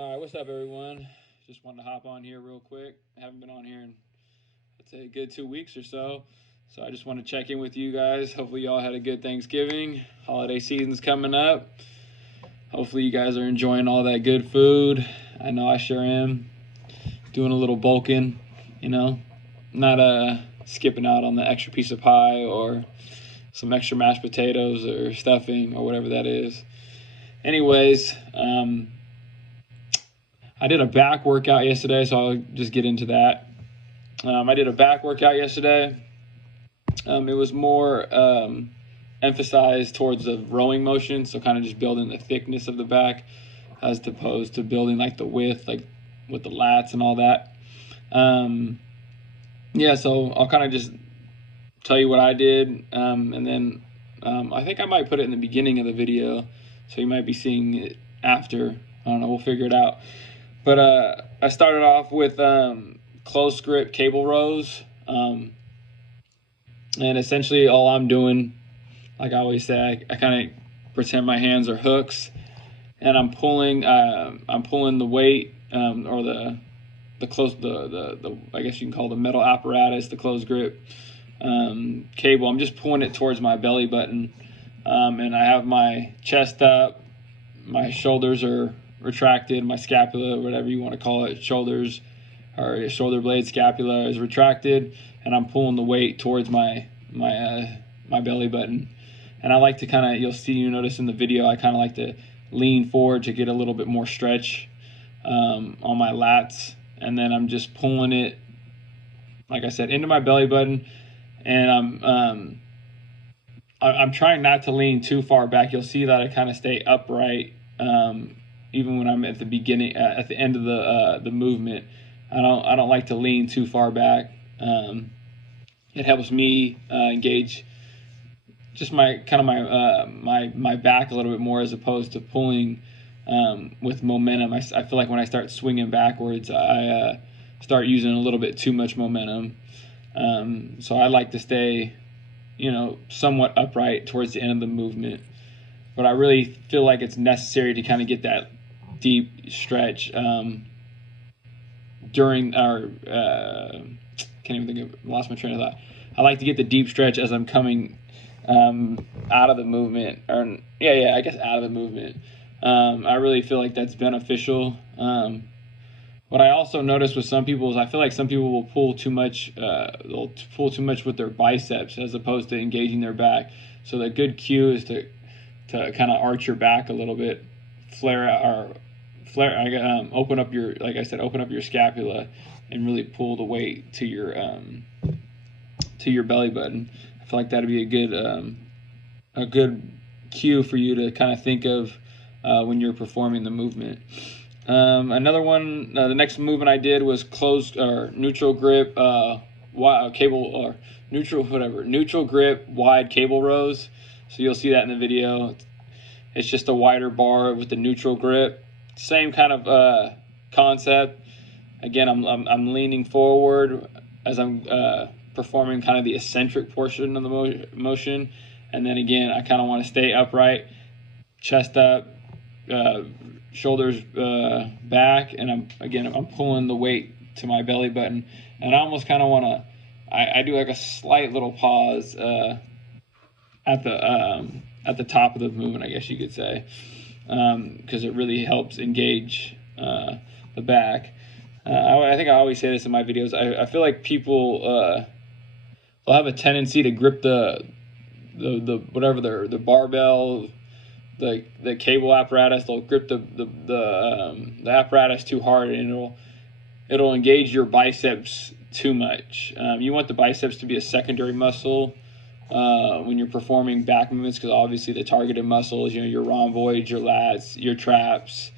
All right, what's up, everyone? Just wanted to hop on here real quick. I haven't been on here in, I'd say, a good 2 weeks or so. So I just want to check in with you guys. Hopefully, y'all had a good Thanksgiving. Holiday season's coming up. Hopefully, you guys are enjoying all that good food. I know I sure am. Doing a little bulking, not skipping out on the extra piece of pie or some extra mashed potatoes or stuffing or whatever that is. Anyways, I did a back workout yesterday, so I'll just get into that. I did a back workout yesterday. It was more emphasized towards the rowing motion, so kind of just building the thickness of the back as opposed to building like the width, like with the lats and all that. So I'll kind of just tell you what I did, and then I think I might put it in the beginning of the video, so you might be seeing it after. I don't know, we'll figure it out. But I started off with close grip cable rows, and essentially all I'm doing, like I always say, I kind of pretend my hands are hooks, and I'm pulling the weight or the I guess you can call the metal apparatus, the close grip cable. I'm just pulling it towards my belly button, and I have my chest up, my shoulders are retracted, my scapula, whatever you want to call it, shoulders or shoulder blade, scapula is retracted, and I'm pulling the weight towards my belly button. And I like to kind of, you notice in the video, I kind of like to lean forward to get a little bit more stretch on my lats, and then I'm just pulling it, like I said, into my belly button, and I'm trying not to lean too far back. You'll see that I kind of stay upright. Even when I'm at the beginning, at the end of the movement, I don't like to lean too far back. It helps me engage just my back a little bit more, as opposed to pulling with momentum. I feel like when I start swinging backwards, I start using a little bit too much momentum. So I like to stay, somewhat upright towards the end of the movement. But I really feel like it's necessary to kind of get that deep stretch during our can't even think of, lost my train of thought. I like to get the deep stretch as I'm coming out of the movement, or I guess out of the movement. I really feel like that's beneficial. What I also notice with some people is I feel like some people will pull too much. They'll pull too much with their biceps as opposed to engaging their back. So the good cue is to kind of arch your back a little bit, open up your, like I said, open up your scapula and really pull the weight to your belly button. I feel like that'd be a good cue for you to kind of think of when you're performing the movement. Another one, the next movement I did was closed or neutral grip cable, or neutral grip wide cable rows. So you'll see that in the video. It's just a wider bar with the neutral grip. Same kind of concept. Again, I'm leaning forward as I'm performing kind of the eccentric portion of the motion, and then again I kind of want to stay upright, chest up, shoulders back, and I'm pulling the weight to my belly button, and I almost kind of want to. I do like a slight little pause at the top of the movement, I guess you could say, because it really helps engage the back. I think I always say this in my videos. I feel like people they'll have a tendency to grip the whatever the barbell, the cable apparatus. They'll grip the apparatus too hard, and it'll engage your biceps too much. You want the biceps to be a secondary muscle when you're performing back movements, because obviously the targeted muscles, your rhomboids, your lats, your traps.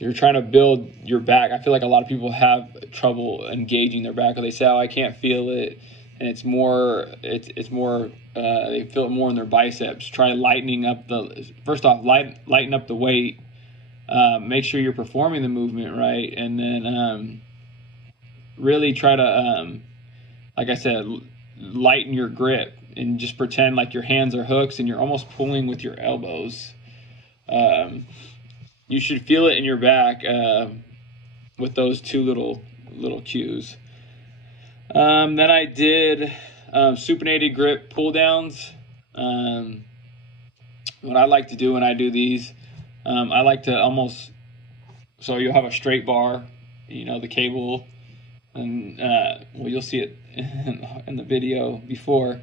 You're trying to build your back. I feel like a lot of people have trouble engaging their back, or they say, "Oh, I can't feel it," and it's more they feel it more in their biceps. Try lightening up lighten up the weight. Make sure you're performing the movement right, and then really try to, like I said, lighten your grip and just pretend like your hands are hooks and you're almost pulling with your elbows. you should feel it in your back with those two little cues. Then I did supinated grip pull downs. What I like to do when I do these, I like to almost, so you'll have a straight bar, the cable, and well, you'll see it in the video before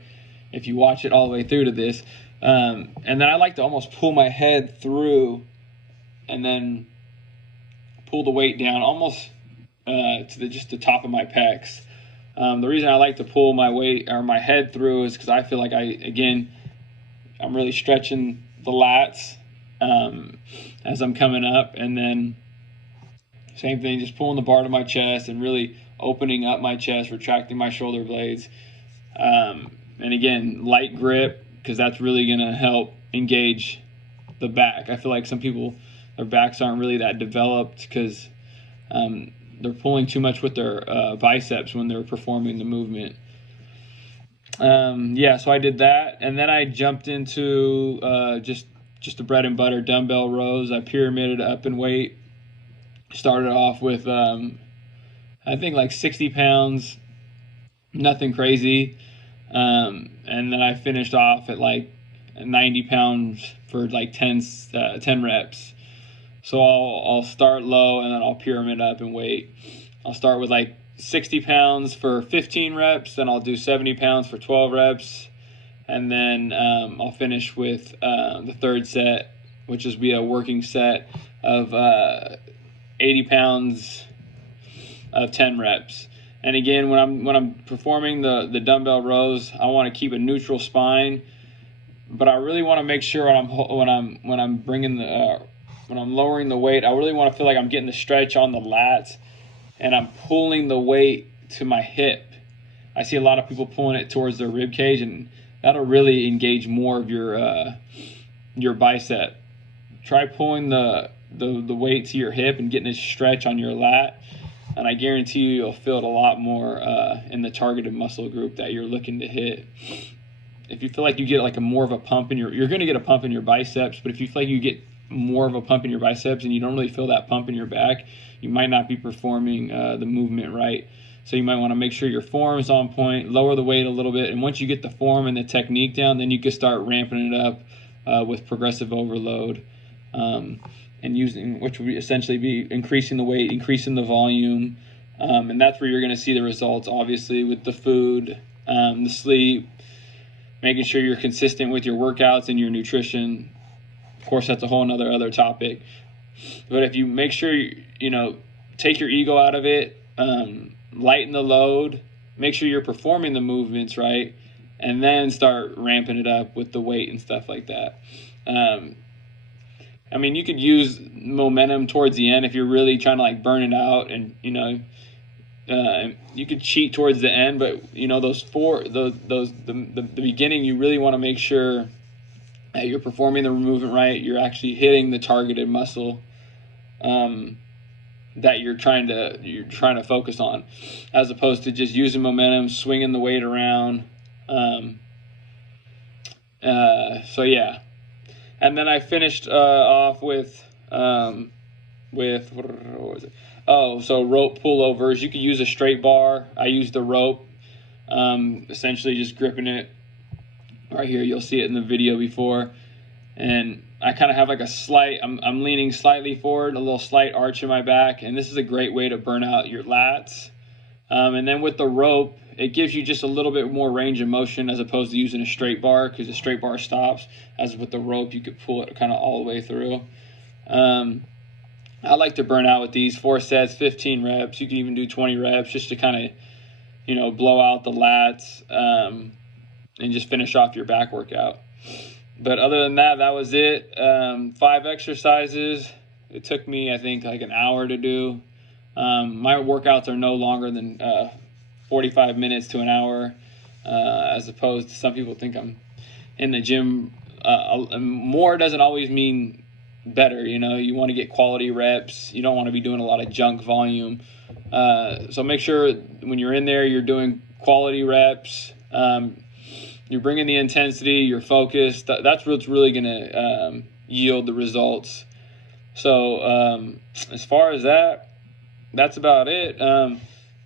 if you watch it all the way through to this. And then I like to almost pull my head through and then pull the weight down almost to just the top of my pecs. The reason I like to pull my weight or my head through is because I feel like I'm really stretching the lats as I'm coming up, and then same thing, just pulling the bar to my chest and really opening up my chest, retracting my shoulder blades. And again, light grip, because that's really going to help engage the back. I feel like some people, their backs aren't really that developed because they're pulling too much with their biceps when they're performing the movement. So I did that, and then I jumped into just the bread and butter dumbbell rows. I pyramided up in weight. Started off with I think like 60 pounds, nothing crazy, and then I finished off at like 90 pounds for like 10 reps. So I'll start low and then I'll pyramid up in weight. I'll start with like 60 pounds for 15 reps, then I'll do 70 pounds for 12 reps, and then I'll finish with the third set, which is be a working set of 80 pounds of 10 reps. And again, when I'm performing the dumbbell rows, I want to keep a neutral spine, but I really want to make sure when I'm bringing when I'm lowering the weight, I really want to feel like I'm getting the stretch on the lats, and I'm pulling the weight to my hip. I see a lot of people pulling it towards their rib cage, and that'll really engage more of your bicep. Try pulling the weight to your hip and getting a stretch on your lat, and I guarantee you'll feel it a lot more in the targeted muscle group that you're looking to hit. If you feel like you get like more of a pump in you're going to get a pump in your biceps, but if you feel like you get more of a pump in your biceps and you don't really feel that pump in your back, you might not be performing the movement right. So you might want to make sure your form is on point, lower the weight a little bit, and once you get the form and the technique down, then you can start ramping it up with progressive overload, and using, which would essentially be increasing the weight, increasing the volume, and that's where you're going to see the results, obviously, with the food, the sleep, making sure you're consistent with your workouts and your nutrition. Of course, that's a whole other topic. But if you make sure take your ego out of it, lighten the load, make sure you're performing the movements right, and then start ramping it up with the weight and stuff like that. You could use momentum towards the end if you're really trying to like burn it out, and you could cheat towards the end, but the beginning, you really want to make sure that you're performing the movement right. You're actually hitting the targeted muscle that you're trying to focus on, as opposed to just using momentum, swinging the weight around. And then I finished off with what was it? So rope pullovers. You could use a straight bar. I used the rope, essentially just gripping it right here. You'll see it in the video before, and I kind of have like I'm leaning slightly forward, a little slight arch in my back, and this is a great way to burn out your lats. And then with the rope, it gives you just a little bit more range of motion as opposed to using a straight bar, because a straight bar stops. As with the rope, you could pull it kind of all the way through. I like to burn out with these 4 sets, 15 reps. You can even do 20 reps just to kind of, blow out the lats and just finish off your back workout. But other than that, that was it. 5 exercises. It took me, I think, like an hour to do. My workouts are no longer than 45 minutes to an hour, as opposed to some people think I'm in the gym. More doesn't always mean better. You want to get quality reps. You don't want to be doing a lot of junk volume. So make sure when you're in there, you're doing quality reps. You're bringing the intensity, you're focused. That's what's really going to yield the results. So as far as that, that's about it.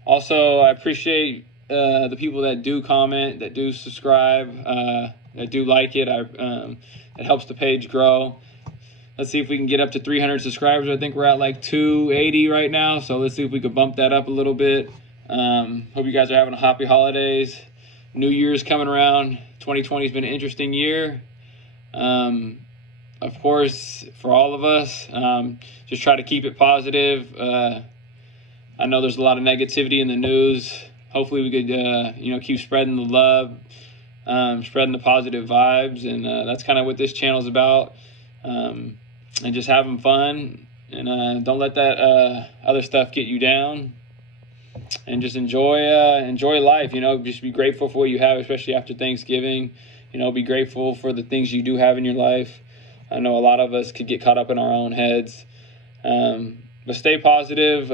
Also, I appreciate the people that do comment, that do subscribe, that do like it. It helps the page grow. Let's see if we can get up to 300 subscribers. I think we're at like 280 right now. So let's see if we could bump that up a little bit. Hope you guys are having a happy holidays. New Year's coming around. 2020 has been an interesting year. Of course, for all of us, just try to keep it positive. I know there's a lot of negativity in the news. Hopefully we could, keep spreading the love, spreading the positive vibes. And that's kind of what this channel is about. And just having fun, and don't let that other stuff get you down, and just enjoy life. Just be grateful for what you have, especially after Thanksgiving. Be grateful for the things you do have in your life. I know a lot of us could get caught up in our own heads, but stay positive.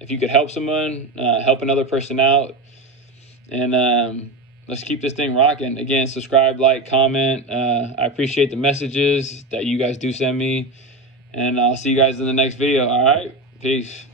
If you could help someone, help another person out, and let's keep this thing rocking. Again, subscribe, like, comment. I appreciate the messages that you guys do send me. And I'll see you guys in the next video. All right? Peace.